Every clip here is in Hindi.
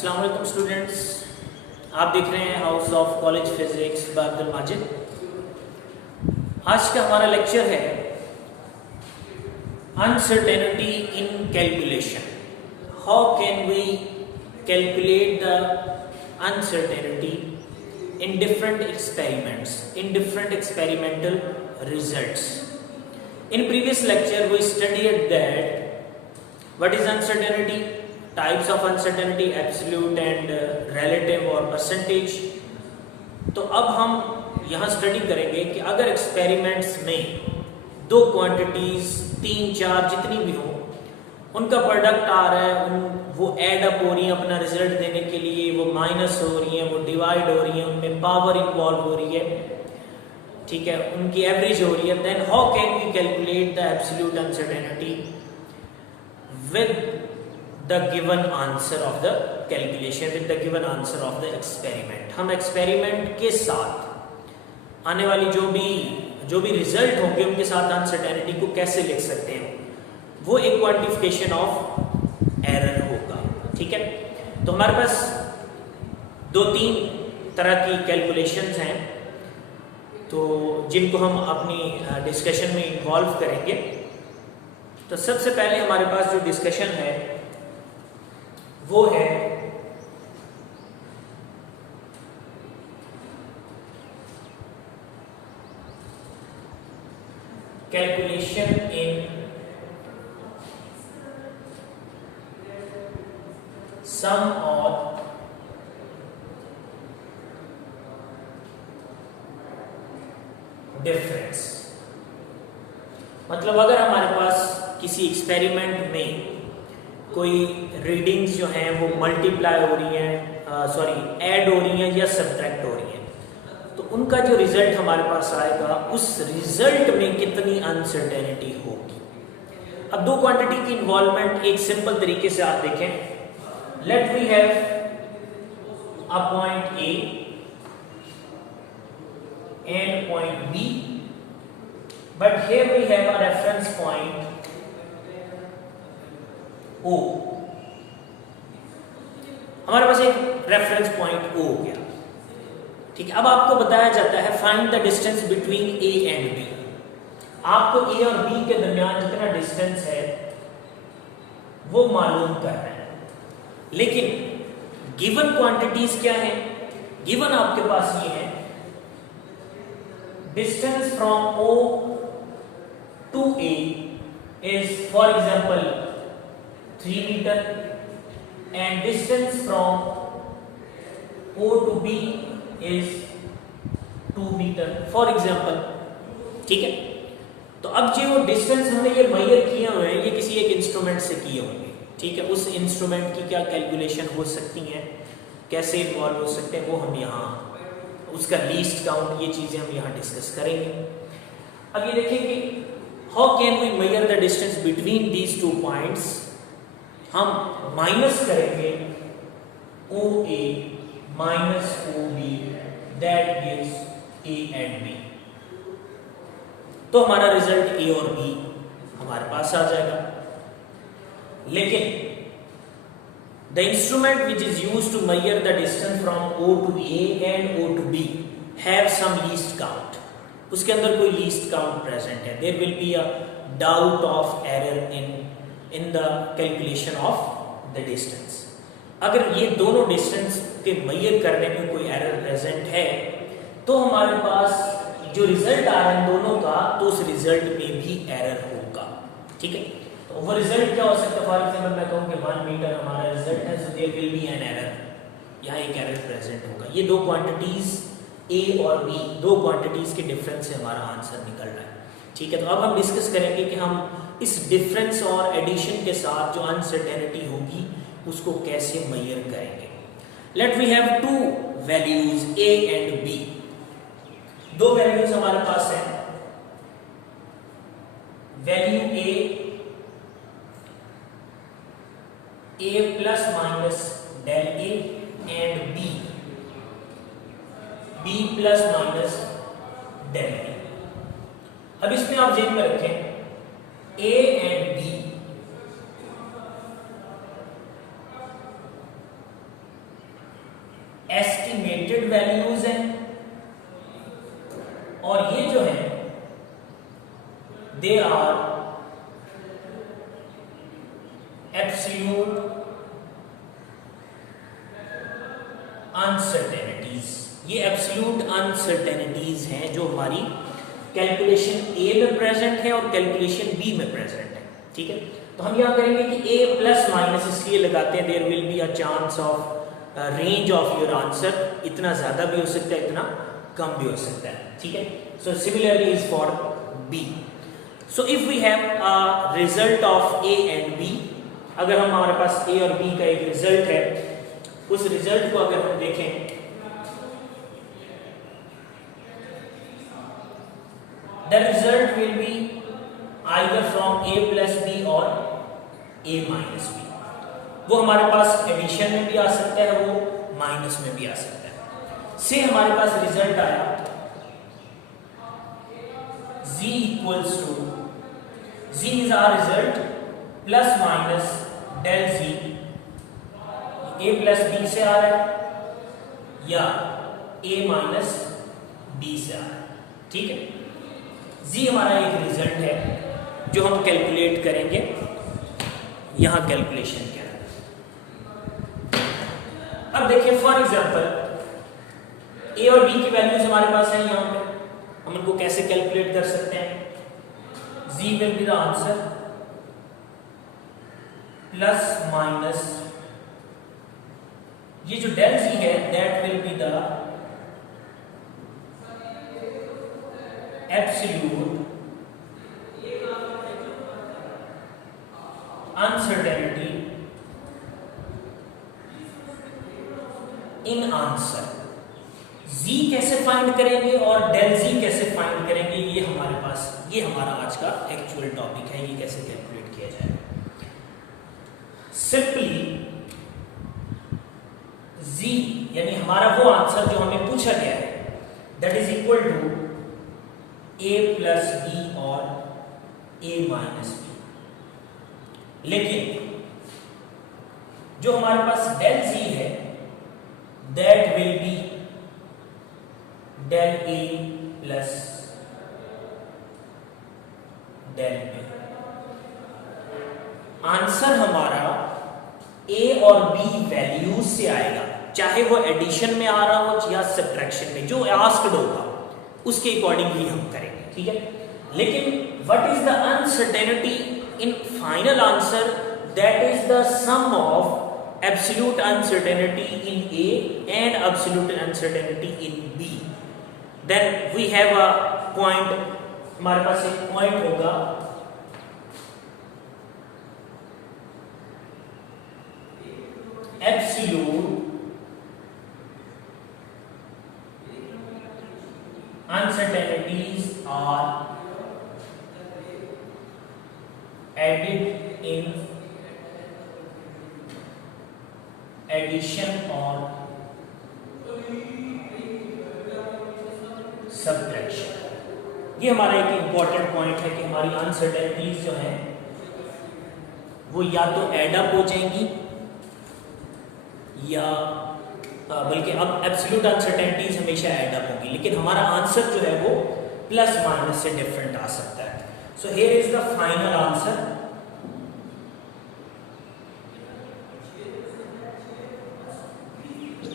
अस्सलाम वालेकुम स्टूडेंट्स, आप देख रहे हैं house of college physics by Abdul Majid. आज का हमारा लेक्चर है uncertainty in calculation. How can we calculate the uncertainty in different experiments, in different experimental results. In previous lecture we studied that what is uncertainty, types of uncertainty, absolute and relative or percentage. तो अब हम यहाँ स्टडी करेंगे कि अगर एक्सपेरिमेंट्स में दो क्वांटिटीज 3-4 जितनी भी हो उनका प्रोडक्ट आ रहा है, वो ऐड अप हो रही है अपना रिजल्ट देने के लिए, वो माइनस हो रही है, वो डिवाइड हो रही है, उनमें पावर इन्वॉल्व हो रही है, ठीक है, उनकी एवरेज हो रही है, then how can we calculate the absolute uncertainty with the given answer of the calculation, with the given answer of the experiment. हम एक्सपेरिमेंट के साथ आने वाली जो भी रिजल्ट होंगे उनके साथ अनसर्टेनिटी को कैसे लिख सकते हैं, वो एक क्वांटिफिकेशन ऑफ एरर होगा। ठीक है, तो हमारे पास 2-3 तरह की कैलकुलेशंस हैं तो जिनको हम अपनी डिस्कशन में इन्वॉल्व करेंगे। तो सबसे पहले हमारे पास जो डिस्कशन है वो है कैलकुलेशन इन सम और डिफरेंस। मतलब अगर हमारे पास किसी एक्सपेरिमेंट में कोई रीडिंग्स जो हैं वो मल्टीप्लाई हो रही हैं, ऐड हो रही हैं या सब्ट्रैक्ट हो रही हैं, तो उनका जो रिजल्ट हमारे पास आएगा उस रिजल्ट में कितनी अनसर्टेनिटी होगी। अब दो क्वांटिटी की इन्वॉल्वमेंट एक सिंपल तरीके से आप देखें। Let we have a point A and point B, but here we have a reference point O. हमारे पास एक रेफरेंस पॉइंट O हो गया, ठीक है। अब आपको बताया जाता है find the distance between A and B। आपको A और B के दरमियान जितना डिस्टेंस है वो मालूम करना है, लेकिन गिवन क्वांटिटीज क्या है? गिवन आपके पास ये है distance from O to A is for example 3 metre and distance from O to B is 2 metre for example, ठीक है। तो अब जो डिस्टेंस हमने ये मेजर किए हुए हैं ये किसी एक इंस्ट्रूमेंट से किए होंगे, ठीक है। उस इंस्ट्रूमेंट की क्या कैलकुलेशन हो सकती हैं, कैसे इन्वॉल्व हो सकते हैं, वो हम यहाँ उसका लीस्ट काउंट, ये चीज़ें हम यहाँ डिस्कस करेंगे। अब ये देखिए कि how can we measure the distance between these 2 points. हम माइनस करेंगे OA minus OB, that gives A and B, तो हमारा रिजल्ट A और B हमारे पास आ जाएगा। लेकिन the instrument which is used to measure the distance from O to A and O to B have some least count, उसके अंदर कोई लीस्ट काउंट प्रेजेंट है। There will be a doubt of error in the calculation of the distance. अगर ये दोनों डिस्टेंस के मेजर करने में कोई एरर प्रेजेंट है तो हमारे पास जो रिजल्ट आ रहा है दोनों का, तो उस रिजल्ट में भी एरर होगा, ठीक है। तो वो रिजल्ट क्या हो सकता है? फॉर एग्जांपल मैं कहूँ कि 1 मीटर हमारा रिजल्ट है, so there will be an error, यहाँ एक एरर प्रेजेंट होगा। ये दो क्वांटिटीज A और B, दो क्वांटिटीज के डिफरेंस से हमारा आंसर निकल रहा है, ठीक है। तो अब हम डिस्कस करेंगे कि हम इस डिफरेंस और एडिशन के साथ जो अनसर्टेनिटी होगी उसको कैसे मेजर करेंगे। Let we have 2 values A and B। दो वैल्यूज हमारे पास हैं, value A plus minus del A and B plus minus del B। अब इसमें आप जेब में रखें A एंड B वैल्यूज हैं और ये जो है दे आर एब्सोल्यूट अनसर्टेनिटीज। ये एब्सोल्यूट अनसर्टेनिटीज हैं जो हमारी कैलकुलेशन ए में प्रेजेंट है और कैलकुलेशन बी में प्रेजेंट है। ठीक है, तो हम यहाँ करेंगे कि ए प्लस माइनस इसलिए लगाते हैं there will be a chance of range of your answer, इतना ज्यादा भी हो सकता है, इतना कम भी हो सकता है। ठीक है, so similarly is for B. So if we have a result of A and B, अगर हमारे पास ए और बी का एक रिजल्ट है, उस रिजल्ट को अगर हम देखें the result will be either from A plus B और ए माइनस बी। वो हमारे पास एडिशन में भी आ सकता है, वो माइनस में भी आ सकता है। से हमारे पास रिजल्ट आया z equals to, z is our result, plus minus del z, a plus B से आ रहा है या a माइनस बी से आ रहा है। ठीक है, z हमारा एक रिजल्ट है जो हम कैलकुलेट करेंगे। यहां कैलकुलेशन क्या है, अब देखिए फॉर एग्जांपल a और b की वैल्यूज हमारे पास है, यहां पे हम इनको कैसे कैलकुलेट कर सकते हैं। z will be the answer plus minus, ये जो डेल z है that will be the absolute uncertainty in answer. z कैसे फाइंड करेंगे और डेल z कैसे फाइंड करेंगे, ये हमारे पास, ये हमारा आज का एक्चुअल टॉपिक है। ये कैसे कैलकुलेट किया जाए, सिंपली z यानी हमारा वो आंसर जो हमें पूछा गया है that is equal to a plus B और a माइनस बी। लेकिन जो हमारे पास डेल z है that will be del a plus del b। Answer हमारा a और b वैल्यूज से आएगा, चाहे वो एडिशन में आ रहा हो या सब्ट्रैक्शन में, जो आस्क्ड होगा उसके अकॉर्डिंगली हम करेंगे। ठीक है, लेकिन what is the uncertainty in final answer, that is the sum of absolute uncertainty in A and absolute uncertainty in B। then we have a point, हमारे पास एक पॉइंट होगा absolute uncertainties are added in addition or subtraction। ये हमारा एक इंपॉर्टेंट पॉइंट है कि हमारी अनसर्टेनिटीज जो हैं वो या तो एड अप हो जाएंगी या बल्कि अब एब्सोल्यूट अनसर्टेनिटीज हमेशा ऐड अप होगी, लेकिन हमारा आंसर जो है वो प्लस माइनस से डिफरेंट आ सकता है। सो here is the final answer,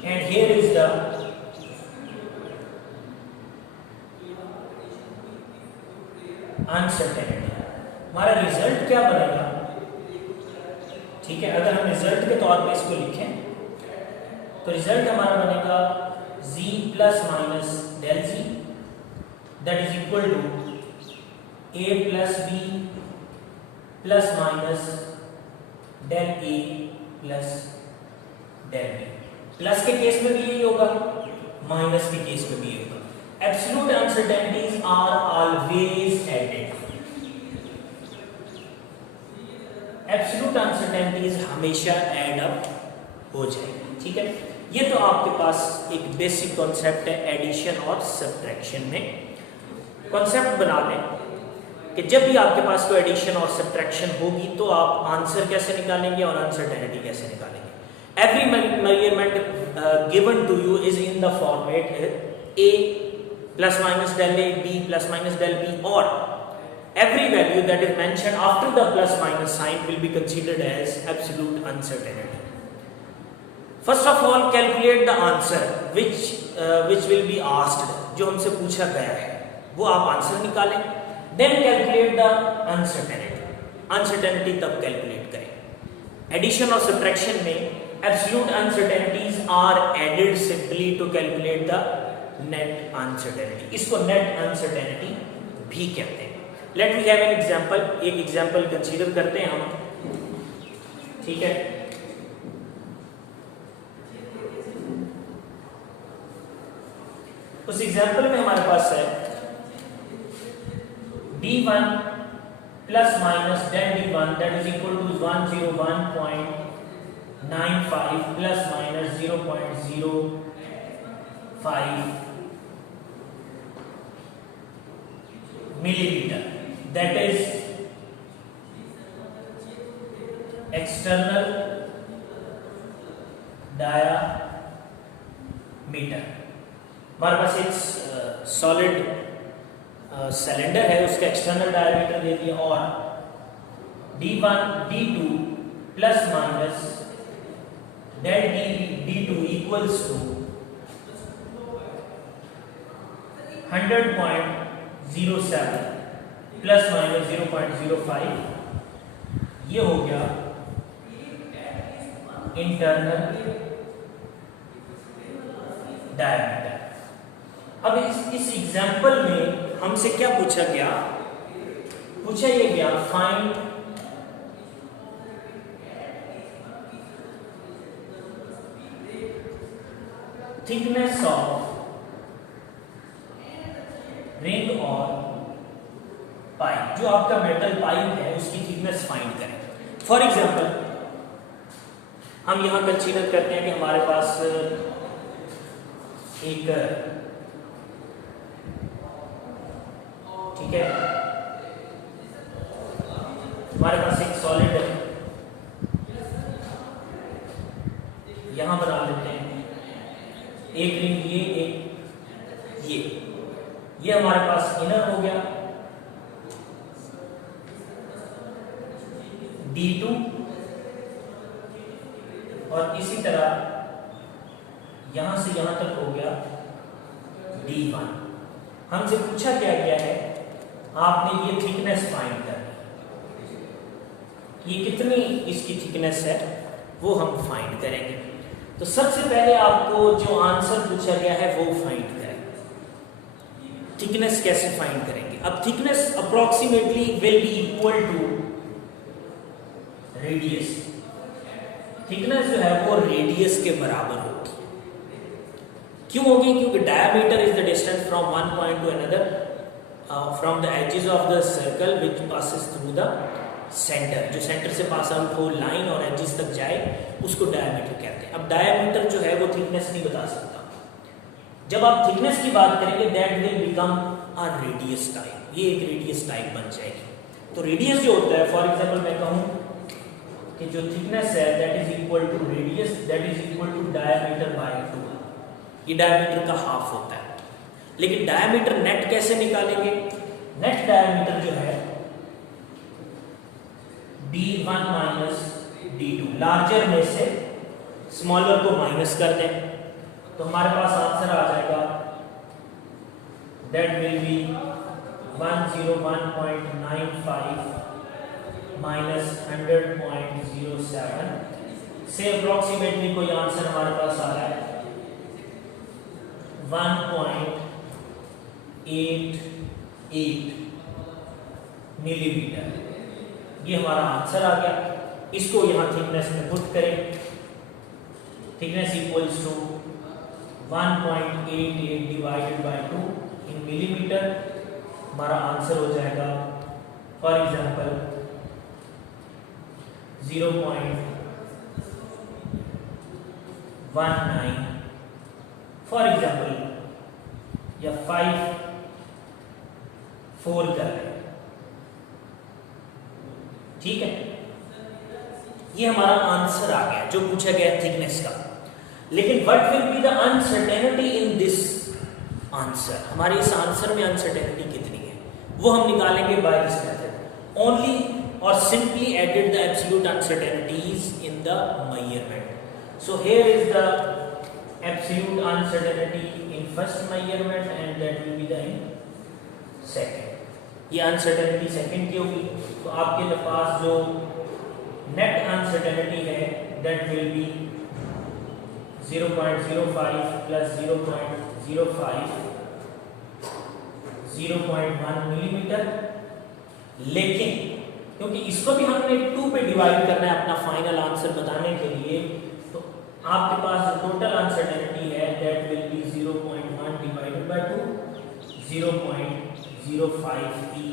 and here is the uncertainty. हमारा रिजल्ट क्या बनेगा, ठीक है, अगर हम रिजल्ट के तौर पे इसको लिखें तो रिजल्ट हमारा बनेगा z plus minus del z that is equal to a plus B plus minus del a plus del b। Plus के केस में भी यही होगा, माइनस के केस में भी यही होगा। Absolute uncertainties are always added, absolute uncertainties हमेशा ऐड अप हो जाएगी। ठीक है, ये तो आपके पास एक बेसिक कॉन्सेप्ट है एडिशन और सब्ट्रैक्शन में। कॉन्सेप्ट बना लें कि जब भी आपके पास कोई एडिशन और सब्ट्रैक्शन होगी तो आप आंसर कैसे निकालेंगे और अनसर्टेनिटी कैसे निकालेंगे। Every measurement given to you is in the format a plus minus del a, b plus minus del b, or every value that is mentioned after the plus minus sign will be considered as absolute uncertainty. First of all, calculate the answer which will be asked, जो हमसे पूछा गया है वो आप आंसर निकालें. Then calculate the uncertainty तब कैलकुलेट करें. एडिशन और सब्ट्रैक्शन में absolute uncertainties are added simply to calculate the net uncertainty. इसको net uncertainty भी कहते हैं. Let me have an example. एक एग्जाम्पल कंसीडर करते हैं हम. ठीक है, उस एग्जाम्पल में हमारे पास है d1 plus minus del d1 that is equal to 101.95 plus minus 0.05 millimeter. That is external diameter. हमारे पास एक सॉलिड सिलेंडर है, उसका एक्सटर्नल डायमीटर दे दिया, और d1 d2 plus minus del d2 equals to 100.07 plus minus 0.05. ये हो गया इंटरनल डायमीटर. अब इस एग्जाम्पल में हमसे क्या पूछा गया? पूछा ये गया फाइंड थिकनेस ऑफ रिंग और पाइप. जो आपका मेटल पाइप है उसकी थिकनेस फाइंड करें. फॉर एग्जाम्पल हम यहां कंसीडर करते हैं कि हमारे पास एक, ठीक है, हमारे पास एक सॉलिड है, यहां बना लेते हैं एक रिंग, ये हमारे पास इनर हो गया D2, और इसी तरह यहां से यहां तक हो गया D1. हमसे पूछा क्या गया है? आपने ये थिकनेस फाइंड करनी, ये कितनी इसकी थिकनेस है वो हम फाइंड करेंगे. तो सबसे पहले आपको जो आंसर पूछा गया है वो फाइंड करें. थिकनेस कैसे फाइंड करेंगे? अब thickness approximately will be equal to radius. Thickness जो है वो रेडियस के बराबर होगी. क्यों होगी? क्योंकि diameter is the distance from one point to another from the edges of the circle which passes through the centre. जो सेंटर से पास आउट हो लाइन और एजेस तक जाए उसको डायमीटर कहते हैं. अब डायमीटर जो है वो थिकनेस नहीं बता सकता. जब आप थिकनेस की बात करेंगे that will become a radius type. ये एक रेडियस टाइप बन जाएगी. तो रेडियस जो होता है, फॉर एग्जाम्पल मैं कहूँ कि जो थिकनेस है that is equal to radius that is equal to diameter by 2. ये डायमीटर का हाफ होता है. लेकिन डायमीटर नेट कैसे निकालेंगे? नेट डायमीटर जो है d1 माइनस d2, लार्जर में से स्मॉलर को माइनस कर दें तो हमारे पास आंसर आ जाएगा दैट विल बी 101.95 माइनस 100.07 से अप्रोक्सीमेटली कोई आंसर हमारे पास आ रहा है 1.88 मिलीमीटर. ये हमारा आंसर आ गया. इसको यहाँ थिकनेस में पुट करें. Thickness equals to 1.88 divided by 2 in millimetre. हमारा आंसर हो जाएगा फॉर एग्जांपल 0.19 फॉर एग्जांपल या 5.4 कर रहे हैं. ठीक है, ये हमारा आंसर आ गया जो पूछा गया थिकनेस का. लेकिन what will be the uncertainty in this answer, हमारे इस आंसर में अनसर्टेनिटी कितनी है वो हम निकालेंगे बाय दिस मेथड ओनली, और simply added the absolute uncertainties in the measurement. So here is the absolute uncertainty in first measurement and that will be the in second. ये अनसर्टेनिटी सेकंड की होगी, तो आपके पास जो नेट अनसर्टेनिटी है that will be 0.05 plus 0.05 0.1 millimetre. लेकिन क्योंकि इसको भी हमने 2 पे डिवाइड करना है अपना फाइनल आंसर बताने के लिए, तो आपके पास जो टोटल अनसर्टेनिटी है that will B 0.1 divided by 2 0.05 ही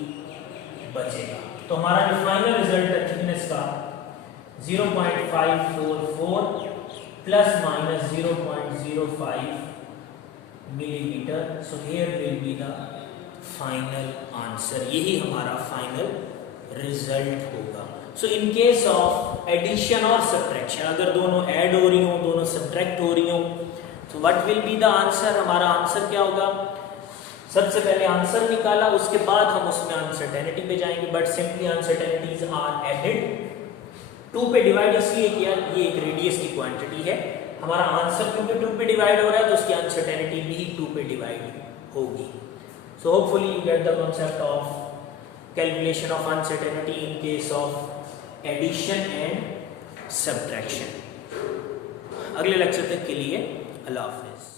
बचेगा। तो हमारा जो फाइनल रिजल्ट है थिकनेस का 0.544 plus minus 0.05 millimetre. So here will be the final answer, यही हमारा फाइनल रिजल्ट होगा। सो इन केस ऑफ एडिशन और सब्ट्रैक्शन, अगर दोनों ऐड हो रही हो दोनों सब्ट्रैक्ट हो रही हो, तो what will be the answer, हमारा आंसर क्या होगा। सबसे पहले आंसर निकाला, उसके बाद हम उसमें अनसर्टेनिटी पे जाएंगे, but simply uncertainties are added. 2 पे डिवाइड इसलिए किया, ये एक रेडियस की क्वांटिटी है, हमारा आंसर क्योंकि 2 पे डिवाइड हो रहा है तो उसकी अनसर्टेनिटी भी 2 पे डिवाइड होगी। So hopefully you get the concept of calculation of uncertainty in case of addition and subtraction। अगले लेक्चर तक के लिए अल्लाह हाफिज़।